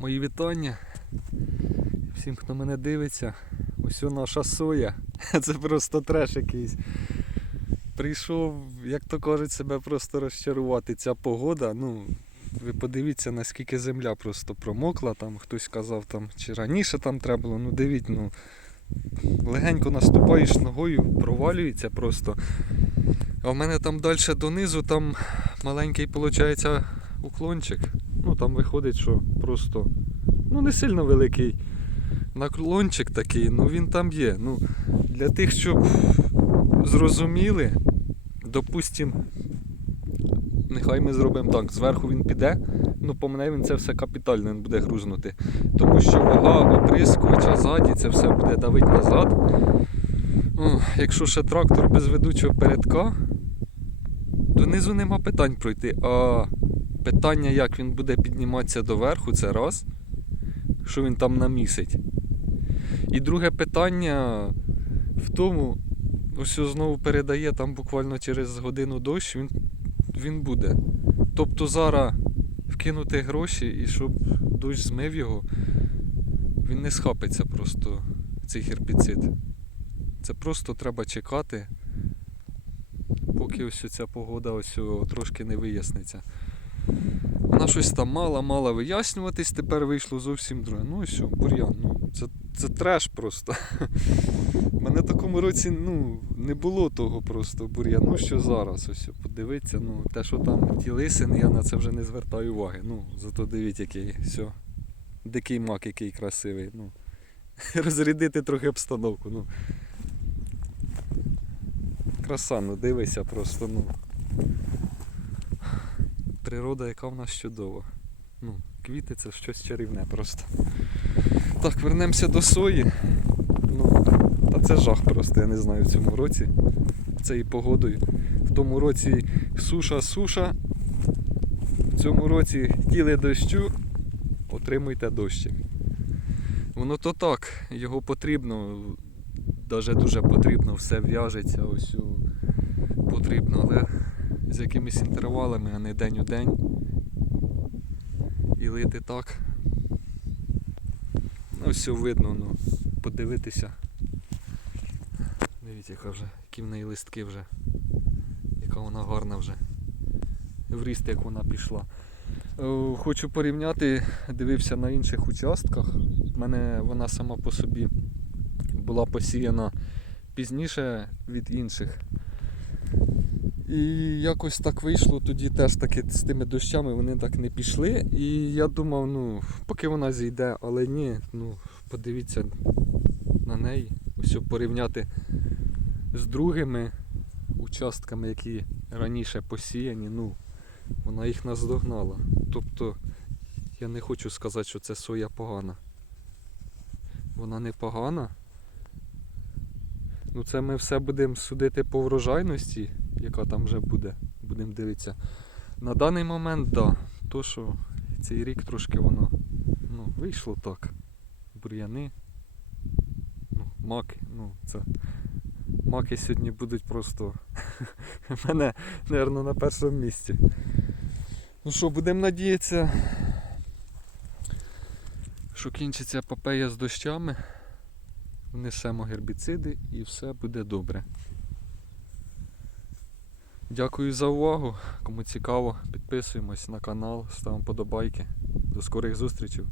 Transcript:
Мої вітання. Всім, хто мене дивиться. Ось наша соя. Це просто треш якийсь. Прийшов, як то кажуть, себе просто розчарувати. Ця погода. Ну, ви подивіться, наскільки земля просто промокла. Там хтось казав, там, чи раніше там треба було. Ну дивіть, ну легенько наступаєш ногою, провалюється просто. А в мене там далі донизу, там маленький, виходить, уклончик. Там виходить, що просто ну не сильно великий наклончик такий, ну він там є. Ну, для тих, щоб зрозуміли, допустим, нехай ми зробимо так, зверху він піде, ну по мене він це все капітально він буде грузнути. Тому що вага оприскувача ззаді, це все буде давити назад. О, якщо ще трактор без ведучого передка, донизу нема питань пройти. А питання, як він буде підніматися доверху, це раз, що він там намісить. І друге питання в тому, ось знову передає, там буквально через годину дощ він, він буде. Тобто зараз вкинути гроші і щоб дощ змив його, він не схапиться просто цей гербіцид. Це просто треба чекати, поки ось ця погода ось трошки не виясниться. Вона щось там мала, мала вияснюватись, тепер вийшло зовсім друге. Ну і все, бур'ян. Ну, це, це треш просто. У мене в такому році ну, не було того просто бур'яну, що зараз. Ось, подивіться, ну, те, що там ті лисини, я на це вже не звертаю уваги. Ну, зато дивіть, який все. Дикий мак, який красивий. Ну, розрядити трохи обстановку. Ну. Краса, ну дивися просто, ну. Природа, яка в нас чудова. Ну, квіти це щось чарівне просто. Так, вернемося до сої. Ну, та це жах просто, я не знаю в цьому році. Цією погодою. В тому році суша-суша. В цьому році тіли дощу, отримуйте дощик. Воно то так, його потрібно, навіть дуже потрібно, все в'яжеться, ось потрібно, але з якимись інтервалами, а не день у день. І лити так. Ну, все видно, ну, подивитися. Дивіться, яка вже, які в неї листки вже. Яка вона гарна вже. В як вона пішла. Е, Хочу порівняти, дивився на інших участках. У мене вона сама по собі була посіяна пізніше від інших. І якось так вийшло, тоді теж таки з тими дощами вони так не пішли. І я думав, ну, поки вона зійде, але ні, ну, подивіться на неї. Ось порівняти з другими участками, які раніше посіяні, ну, вона їх наздогнала. Тобто я не хочу сказати, що це соя погана. Вона не погана. Ну це ми все будемо судити по врожайності, яка там вже буде. Будемо дивитися. На даний момент. Да, то, що цей рік трошки воно ну, вийшло так. Бур'яни. Ну, маки, ну це. Маки сьогодні будуть просто мене, мабуть, на першому місці. Ну що, будемо надіятися, що кінчиться епопея з дощами, внесемо гербіциди і все буде добре. Дякую за увагу. Кому цікаво, підписуємось на канал, ставимо подобайки. До скорих зустрічей.